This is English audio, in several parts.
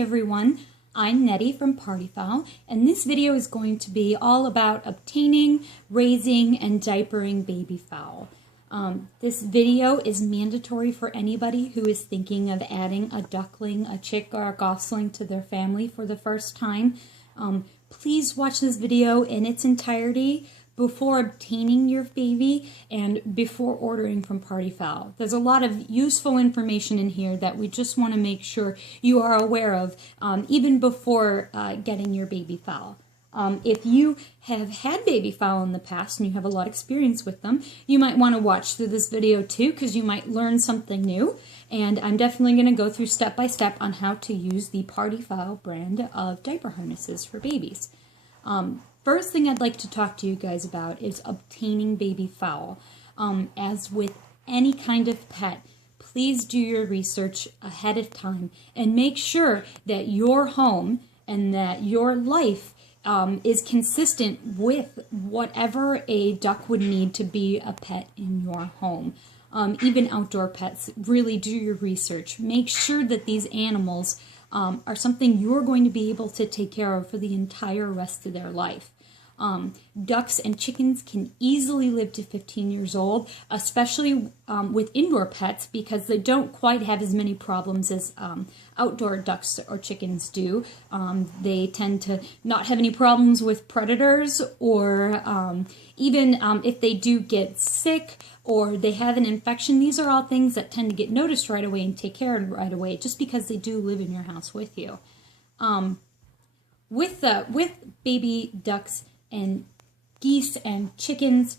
everyone, I'm Nettie from Partyfowl, and this video is going to be all about obtaining, raising, and diapering baby fowl. This video is mandatory for anybody who is thinking of adding a duckling, a chick, or a gosling to their family for the first time. Please watch this video in its entirety before obtaining your baby and before ordering from Partyfowl. There's a lot of useful information in here that we just want to make sure you are aware of even before getting your baby fowl. If you have had baby fowl in the past and you have a lot of experience with them, you might want to watch through this video too, because you might learn something new. And I'm definitely going to go through step by step on how to use the Partyfowl brand of diaper harnesses for babies. First thing I'd like to talk to you guys about is obtaining baby fowl. As with any kind of pet, please do your research ahead of time and make sure that your home and that your life is consistent with whatever a duck would need to be a pet in your home. Even outdoor pets, really do your research. Make sure that these animals are something you're going to be able to take care of for the entire rest of their life. Ducks and chickens can easily live to 15 years old, especially with indoor pets, because they don't quite have as many problems as outdoor ducks or chickens do. They tend to not have any problems with predators, or even if they do get sick or they have an infection, these are all things that tend to get noticed right away and take care of right away, just because they do live in your house with you. With baby ducks and geese and chickens,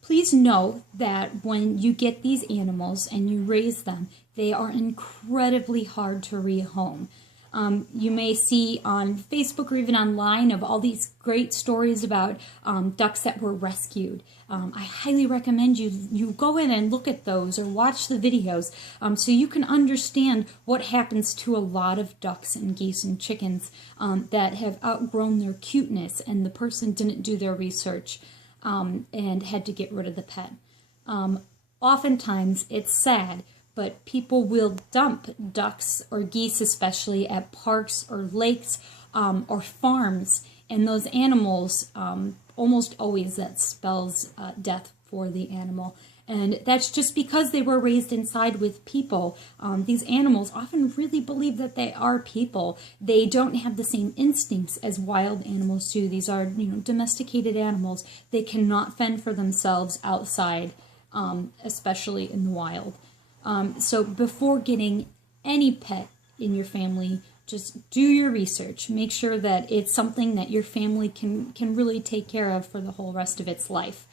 please know that when you get these animals and you raise them, they are incredibly hard to rehome. You may see on Facebook or even online of all these great stories about ducks that were rescued. I highly recommend you go in and look at those or watch the videos so you can understand what happens to a lot of ducks and geese and chickens that have outgrown their cuteness and the person didn't do their research and had to get rid of the pet. Oftentimes it's sad, but people will dump ducks or geese, especially at parks or lakes or farms, and those animals, almost always that spells death for the animal. And that's just because they were raised inside with people. These animals often really believe that they are people. They don't have the same instincts as wild animals do. These are, domesticated animals. They cannot fend for themselves outside, especially in the wild. So before getting any pet in your family, just do your research. Make sure that it's something that your family can really take care of for the whole rest of its life.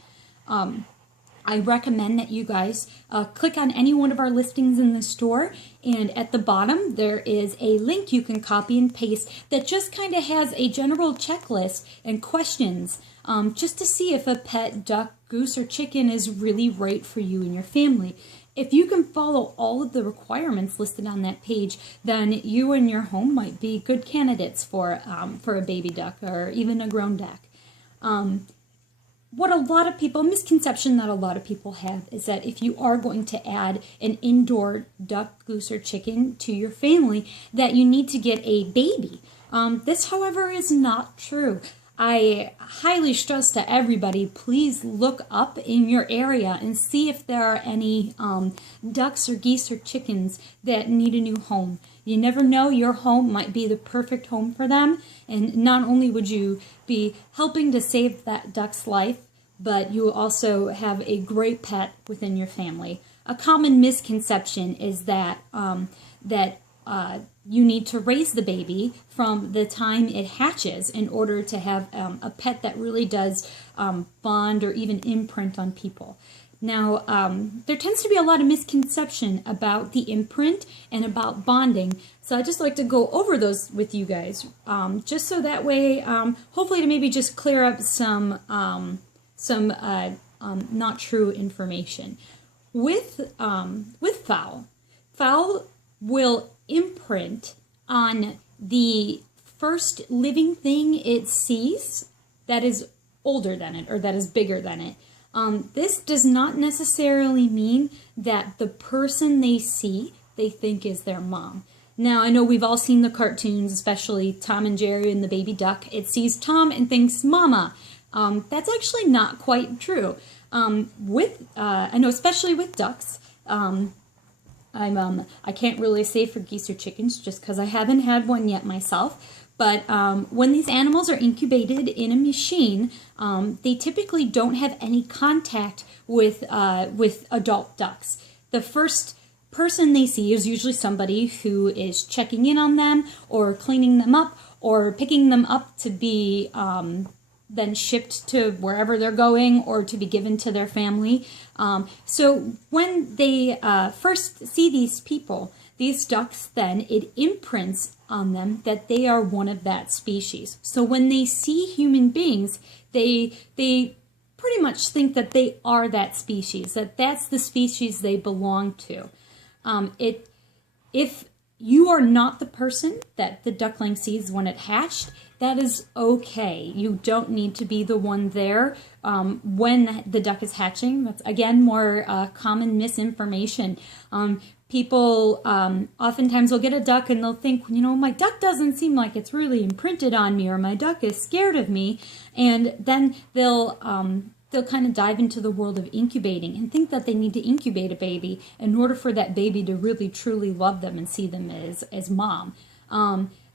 I recommend that you guys click on any one of our listings in the store, and at the bottom there is a link you can copy and paste that just kind of has a general checklist and questions just to see if a pet duck, goose, or chicken is really right for you and your family. If you can follow all of the requirements listed on that page, then you and your home might be good candidates for a baby duck or even a grown duck. Misconception that a lot of people have is that if you are going to add an indoor duck, goose, or chicken to your family, that you need to get a baby. This, however, is not true. I highly stress to everybody, please look up in your area and see if there are any ducks or geese or chickens that need a new home. You never know, your home might be the perfect home for them, and not only would you be helping to save that duck's life, but you also have a great pet within your family. A common misconception is that you need to raise the baby from the time it hatches in order to have a pet that really does bond or even imprint on people. Now, there tends to be a lot of misconception about the imprint and about bonding, so I'd just like to go over those with you guys, just so that way, hopefully to maybe just clear up some not true information. With fowl will imprint on the first living thing it sees that is older than it or that is bigger than it. This does not necessarily mean that the person they see they think is their mom. Now, I know we've all seen the cartoons, especially Tom and Jerry and the baby duck. It sees Tom and thinks, Mama. That's actually not quite true. I know, especially with ducks, I can't really say for geese or chickens just because I haven't had one yet myself. But when these animals are incubated in a machine, they typically don't have any contact with adult ducks. The first person they see is usually somebody who is checking in on them or cleaning them up or picking them up to be then shipped to wherever they're going or to be given to their family. So when they first see these people, these ducks, then it imprints on them that they are one of that species. So when they see human beings, they pretty much think that they are that species, that that's the species they belong to. If you are not the person that the duckling sees when it hatched, that is okay. You don't need to be the one there when the duck is hatching. That's, again, more common misinformation. People oftentimes will get a duck and they'll think, you know, my duck doesn't seem like it's really imprinted on me, or my duck is scared of me. And then they'll kind of dive into the world of incubating and think that they need to incubate a baby in order for that baby to really truly love them and see them as mom.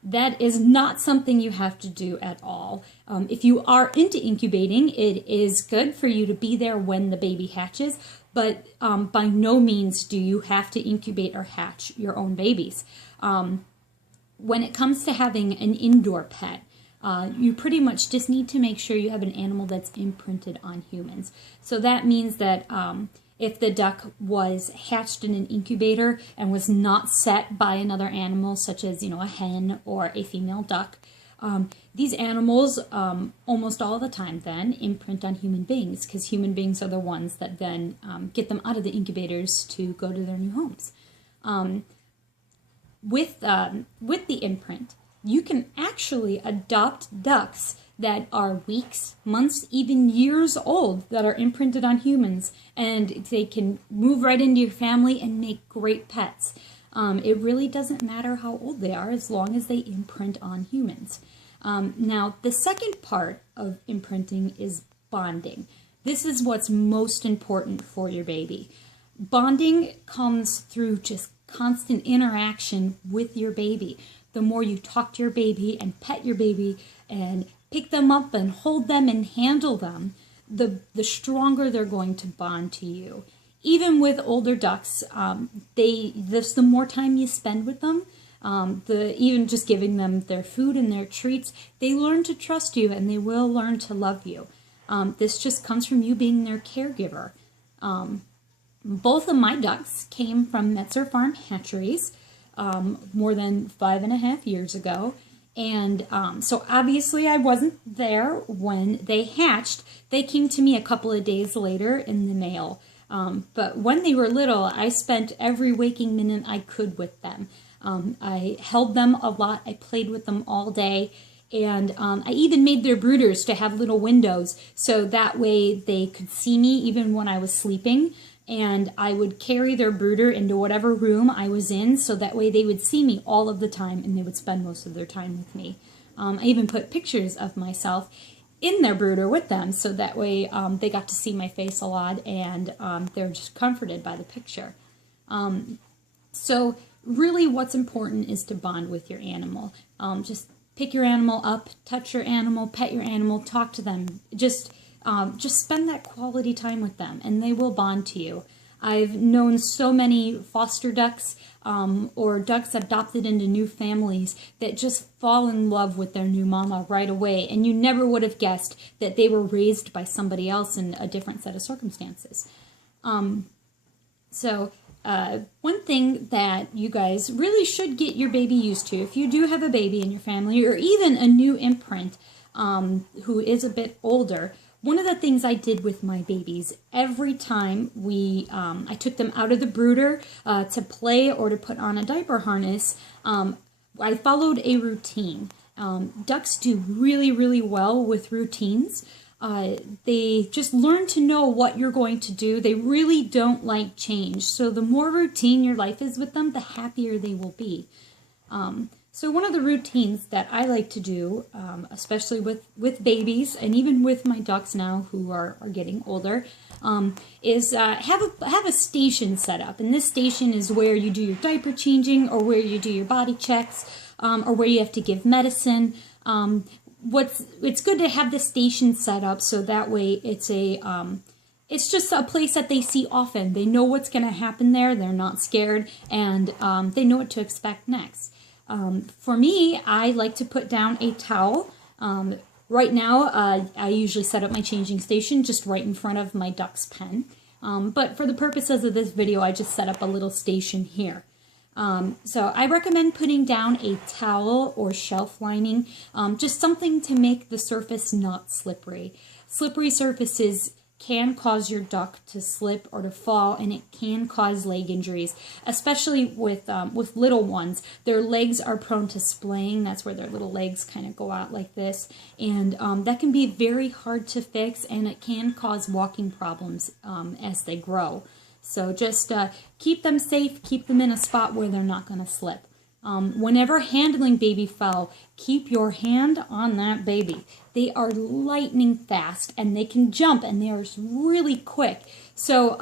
That is not something you have to do at all. If you are into incubating, it is good for you to be there when the baby hatches, but by no means do you have to incubate or hatch your own babies. When it comes to having an indoor pet, you pretty much just need to make sure you have an animal that's imprinted on humans. So that means that if the duck was hatched in an incubator and was not set by another animal, such as, you know, a hen or a female duck, these animals almost all the time then imprint on human beings, because human beings are the ones that then get them out of the incubators to go to their new homes. With the imprint, you can actually adopt ducks that are weeks, months, even years old that are imprinted on humans, and they can move right into your family and make great pets. It really doesn't matter how old they are as long as they imprint on humans. Now, the second part of imprinting is bonding. This is what's most important for your baby. Bonding comes through just constant interaction with your baby. The more you talk to your baby and pet your baby and pick them up and hold them and handle them, the stronger they're going to bond to you. Even with older ducks, the more time you spend with them, even just giving them their food and their treats, they learn to trust you and they will learn to love you. This just comes from you being their caregiver. Both of my ducks came from Metzer Farm hatcheries more than 5.5 years ago. And so obviously I wasn't there when they hatched. They came to me a couple of days later in the mail. But when they were little, I spent every waking minute I could with them. I held them a lot. I played with them all day. And I even made their brooders to have little windows so that way they could see me even when I was sleeping. And I would carry their brooder into whatever room I was in so that way they would see me all of the time and they would spend most of their time with me. I even put pictures of myself in their brooder with them so that way they got to see my face a lot and they're just comforted by the picture. So really what's important is to bond with your animal. Just pick your animal up, touch your animal, pet your animal, talk to them. Just spend that quality time with them and they will bond to you. I've known so many foster ducks or ducks adopted into new families that just fall in love with their new mama right away, and you never would have guessed that they were raised by somebody else in a different set of circumstances. So one thing that you guys really should get your baby used to, if you do have a baby in your family or even a new imprint who is a bit older, one of the things I did with my babies, every time I took them out of the brooder to play or to put on a diaper harness, I followed a routine. Ducks do really, really well with routines. They just learn to know what you're going to do. They really don't like change. So the more routine your life is with them, the happier they will be. So one of the routines that I like to do, especially with babies and even with my ducks now who are getting older, is have a station set up. And this station is where you do your diaper changing or where you do your body checks or where you have to give medicine. It's good to have the station set up so that way it's just a place that they see often. They know what's going to happen there. They're not scared, and they know what to expect next. For me, I like to put down a towel. Right now, I usually set up my changing station just right in front of my duck's pen. But for the purposes of this video, I just set up a little station here. So I recommend putting down a towel or shelf lining, just something to make the surface not slippery. Slippery surfaces can cause your duck to slip or to fall, and it can cause leg injuries, especially with little ones. Their legs are prone to splaying. That's where their little legs kind of go out like this, and that can be very hard to fix, and it can cause walking problems as they grow. So just keep them safe, keep them in a spot where they're not going to slip. Whenever handling baby fowl, keep your hand on that baby. They are lightning fast and they can jump and they are really quick. So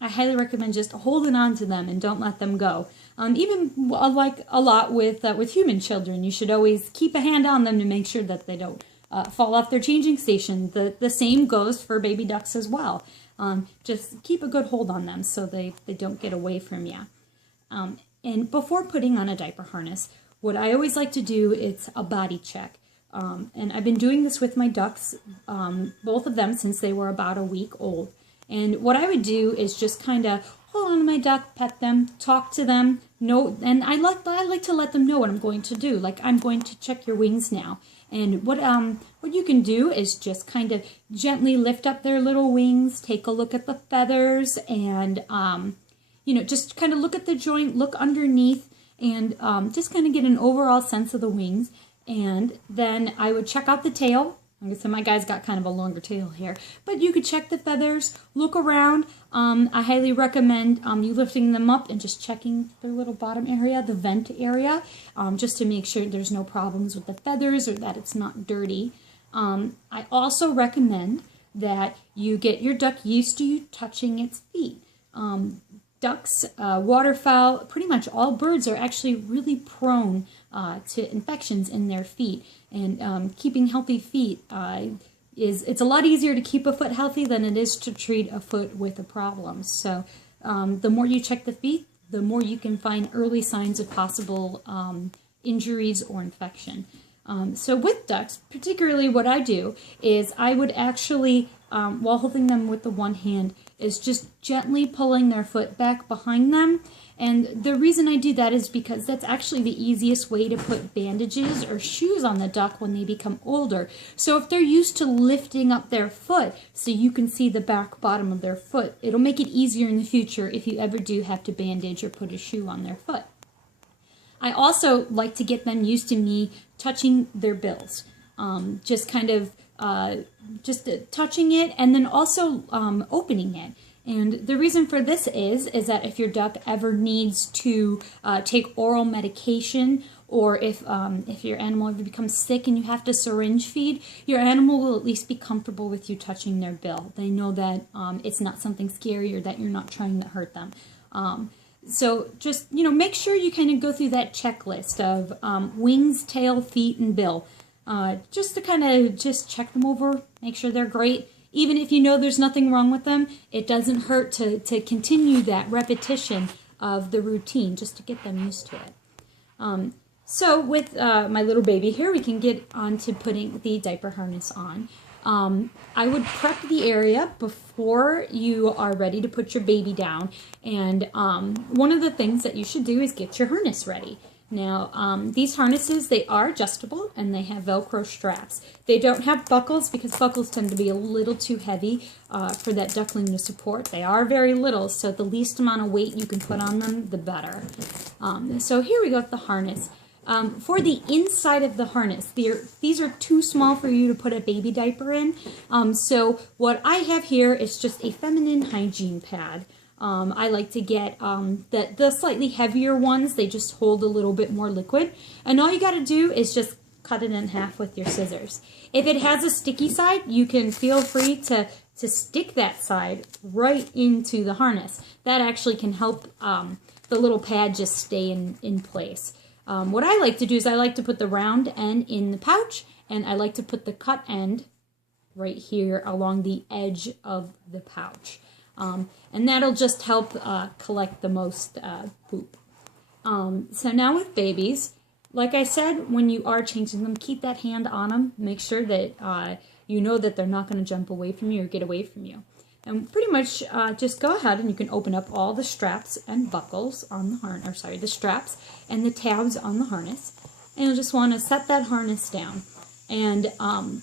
I highly recommend just holding on to them and don't let them go. Even like a lot with human children, you should always keep a hand on them to make sure that they don't fall off their changing station. The same goes for baby ducks as well. Just keep a good hold on them so they don't get away from you. And before putting on a diaper harness, what I always like to do is a body check. And I've been doing this with my ducks, both of them, since they were about a week old. And what I would do is just kind of hold on to my duck, pet them, talk to them, and I like to let them know what I'm going to do. Like, I'm going to check your wings now. And what you can do is just kind of gently lift up their little wings, take a look at the feathers, and just kind of look at the joint, look underneath, and just kind of get an overall sense of the wings. And then I would check out the tail. Like I said, my guy's got kind of a longer tail here, but you could check the feathers, look around. I highly recommend you lifting them up and just checking their little bottom area, the vent area, just to make sure there's no problems with the feathers or that it's not dirty. I also recommend that you get your duck used to you touching its feet. Ducks, waterfowl, pretty much all birds are actually really prone to infections in their feet. And keeping healthy feet it's a lot easier to keep a foot healthy than it is to treat a foot with a problem. So the more you check the feet, the more you can find early signs of possible injuries or infection. So with ducks, particularly what I do is I would actually, while holding them with the one hand, is just gently pulling their foot back behind them. And the reason I do that is because that's actually the easiest way to put bandages or shoes on the duck when they become older. So if they're used to lifting up their foot so you can see the back bottom of their foot, it'll make it easier in the future if you ever do have to bandage or put a shoe on their foot. I also like to get them used to me touching their bills. Just kind of touching it and then also opening it. And the reason for this is that if your duck ever needs to take oral medication, or if your animal ever becomes sick and you have to syringe feed, your animal will at least be comfortable with you touching their bill. They know that it's not something scary or that you're not trying to hurt them. So just, make sure you kind of go through that checklist of wings, tail, feet, and bill. Just to kind of just check them over, make sure they're great. Even if you know there's nothing wrong with them, it doesn't hurt to continue that repetition of the routine just to get them used to it. So with my little baby here, we can get on to putting the diaper harness on. I would prep the area before you are ready to put your baby down. And one of the things that you should do is get your harness ready. Now, these harnesses, they are adjustable and they have Velcro straps. They don't have buckles because buckles tend to be a little too heavy for that duckling to support. They are very little, so the least amount of weight you can put on them, the better. So here we go with the harness. For the inside of the harness, these are too small for you to put a baby diaper in. So what I have here is just a feminine hygiene pad. I like to get the slightly heavier ones. They just hold a little bit more liquid. And all you got to do is just cut it in half with your scissors. If it has a sticky side, you can feel free to stick that side right into the harness. That actually can help the little pad just stay in place. What I like to do is I like to put the round end in the pouch, and I like to put the cut end right here along the edge of the pouch. And that'll just help collect the most poop. So now with babies, like I said, when you are changing them, keep that hand on them. Make sure that you know that they're not going to jump away from you or get away from you. And pretty much just go ahead and you can open up all the straps and buckles on the harness, or sorry, the straps and the tabs on the harness. And you'll just want to set that harness down. And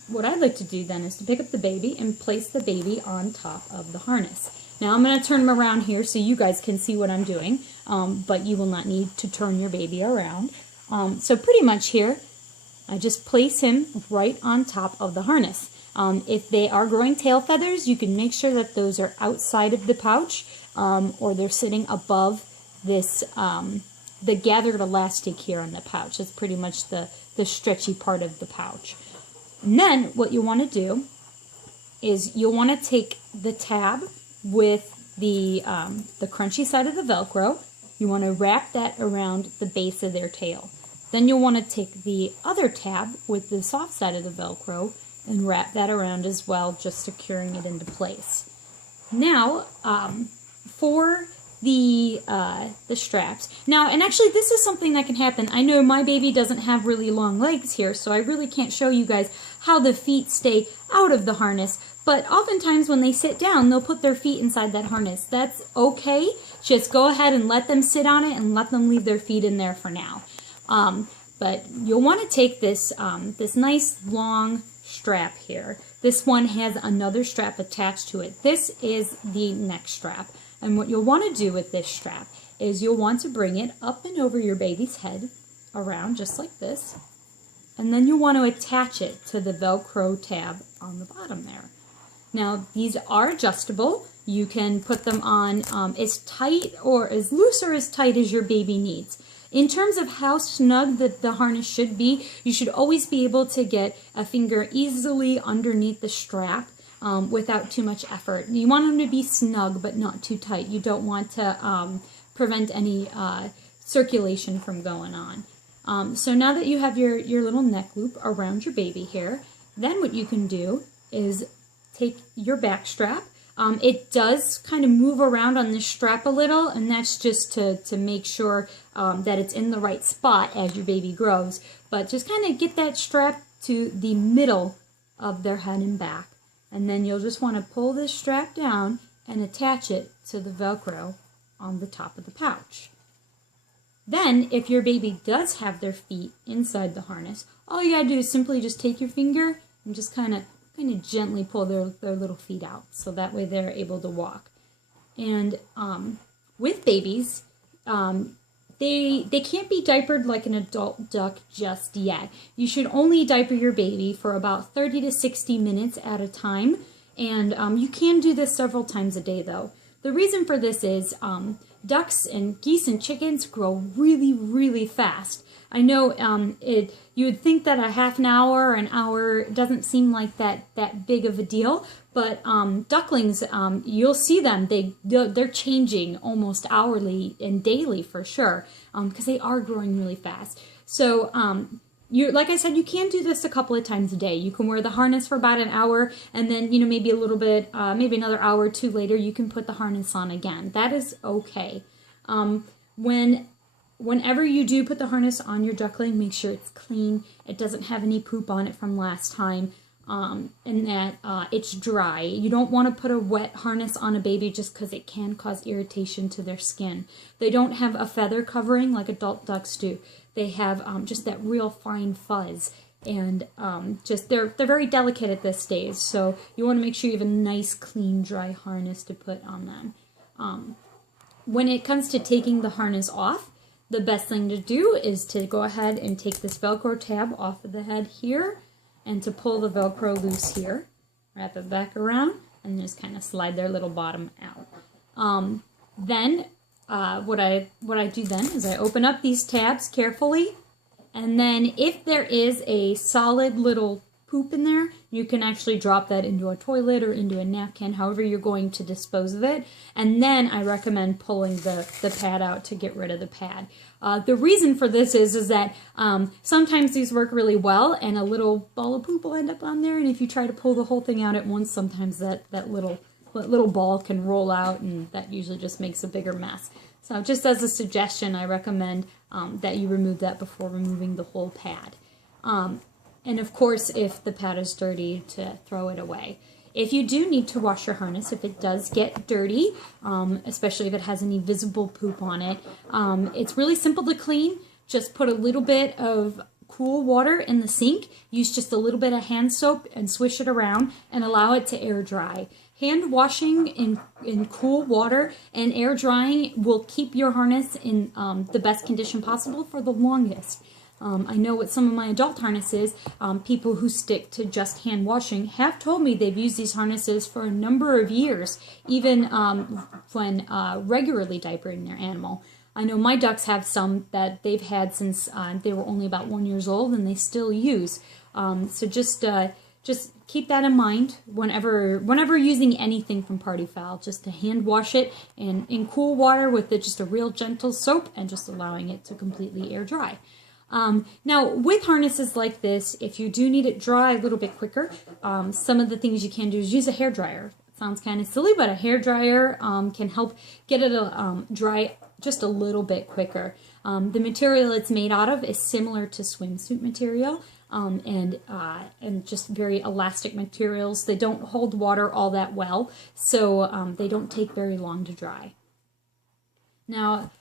what I like to do then is to pick up the baby and place the baby on top of the harness. Now I'm going to turn him around here so you guys can see what I'm doing, but you will not need to turn your baby around. So pretty much here, I just place him right on top of the harness. If they are growing tail feathers, you can make sure that those are outside of the pouch, or they're sitting above this, the gathered elastic here on the pouch. It's pretty much the stretchy part of the pouch. And then what you want to do is you'll want to take the tab with the crunchy side of the Velcro. You want to wrap that around the base of their tail. Then you'll want to take the other tab with the soft side of the Velcro and wrap that around as well, just securing it into place. Now, for the straps. Now, and actually this is something that can happen. I know my baby doesn't have really long legs here, so I really can't show you guys how the feet stay out of the harness. But oftentimes when they sit down, they'll put their feet inside that harness. That's okay. Just go ahead and let them sit on it and let them leave their feet in there for now. But you'll want to take this, this nice long strap here. This one has another strap attached to it. This is the neck strap. And what you'll want to do with this strap is you'll want to bring it up and over your baby's head, around just like this. And then you'll want to attach it to the Velcro tab on the bottom there. Now, these are adjustable. You can put them on as tight or as loose or as tight as your baby needs. In terms of how snug the harness should be, you should always be able to get a finger easily underneath the strap without too much effort. You want them to be snug but not too tight. You don't want to prevent any circulation from going on. So now that you have your little neck loop around your baby here, then what you can do is take your back strap. It does kind of move around on this strap a little, and that's just to make sure that it's in the right spot as your baby grows. But just kind of get that strap to the middle of their head and back. And then you'll just want to pull this strap down and attach it to the Velcro on the top of the pouch. Then, if your baby does have their feet inside the harness, all you gotta do is simply just take your finger and just kind of gently pull their little feet out, so that way they're able to walk. And with babies, they can't be diapered like an adult duck just yet. You should only diaper your baby for about 30 to 60 minutes at a time, and you can do this several times a day though. The reason for this is ducks and geese and chickens grow really, really fast. I know you would think that a half an hour or an hour doesn't seem like that big of a deal, but ducklings, you'll see them, they're changing almost hourly and daily for sure, because they are growing really fast. So like I said, you can do this a couple of times a day. You can wear the harness for about an hour, and then maybe a little bit, maybe another hour or two later, you can put the harness on again. That is okay. Whenever you do put the harness on your duckling, make sure it's clean, it doesn't have any poop on it from last time, and that it's dry. You don't want to put a wet harness on a baby just because it can cause irritation to their skin. They don't have a feather covering like adult ducks do. They have just that real fine fuzz, and they're very delicate at this stage, so you want to make sure you have a nice, clean, dry harness to put on them. When it comes to taking the harness off, the best thing to do is to go ahead and take this Velcro tab off of the head here, and to pull the Velcro loose here, wrap it back around, and just kind of slide their little bottom out. Then what I do then is I open up these tabs carefully, and then if there is a solid little poop in there, you can actually drop that into a toilet or into a napkin, however you're going to dispose of it. And then I recommend pulling the pad out to get rid of the pad. The reason for this is that sometimes these work really well and a little ball of poop will end up on there, and if you try to pull the whole thing out at once, sometimes that little ball can roll out, and that usually just makes a bigger mess. So just as a suggestion, I recommend that you remove that before removing the whole pad. And of course, if the pad is dirty, to throw it away. If you do need to wash your harness, if it does get dirty, especially if it has any visible poop on it, it's really simple to clean. Just put a little bit of cool water in the sink, use just a little bit of hand soap and swish it around and allow it to air dry. Hand washing in cool water and air drying will keep your harness in the best condition possible for the longest. I know with some of my adult harnesses, people who stick to just hand washing have told me they've used these harnesses for a number of years, even when regularly diapering their animal. I know my ducks have some that they've had since they were only about 1 year old, and they still use. So just keep that in mind whenever using anything from Partyfowl, just to hand wash it in cool water with just a real gentle soap and just allowing it to completely air dry. Now, with harnesses like this, if you do need it dry a little bit quicker, some of the things you can do is use a hairdryer. It sounds kind of silly, but a hairdryer can help get it dry just a little bit quicker. The material it's made out of is similar to swimsuit material, and just very elastic materials. They don't hold water all that well, so they don't take very long to dry. Now,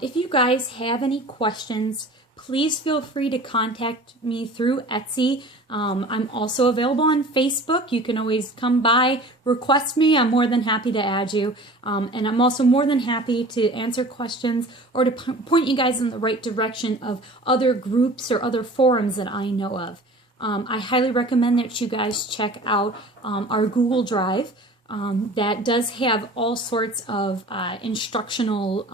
if you guys have any questions, please feel free to contact me through Etsy. I'm also available on Facebook. You can always come by, request me. I'm more than happy to add you. And I'm also more than happy to answer questions or to point you guys in the right direction of other groups or other forums that I know of. I highly recommend that you guys check out our Google Drive. That does have all sorts of instructional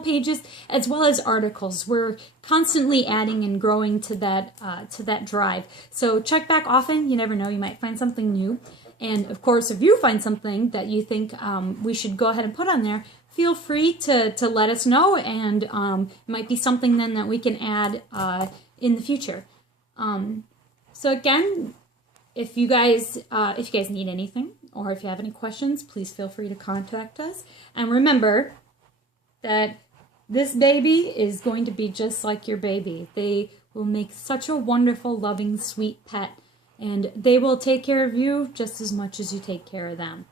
pages as well as articles. We're constantly adding and growing to that drive. So check back often. You never know, you might find something new. And of course, if you find something that you think we should go ahead and put on there, feel free to let us know, and it might be something then that we can add in the future. So again, if you guys need anything, or if you have any questions, please feel free to contact us. And remember that this baby is going to be just like your baby. They will make such a wonderful, loving, sweet pet, and they will take care of you just as much as you take care of them.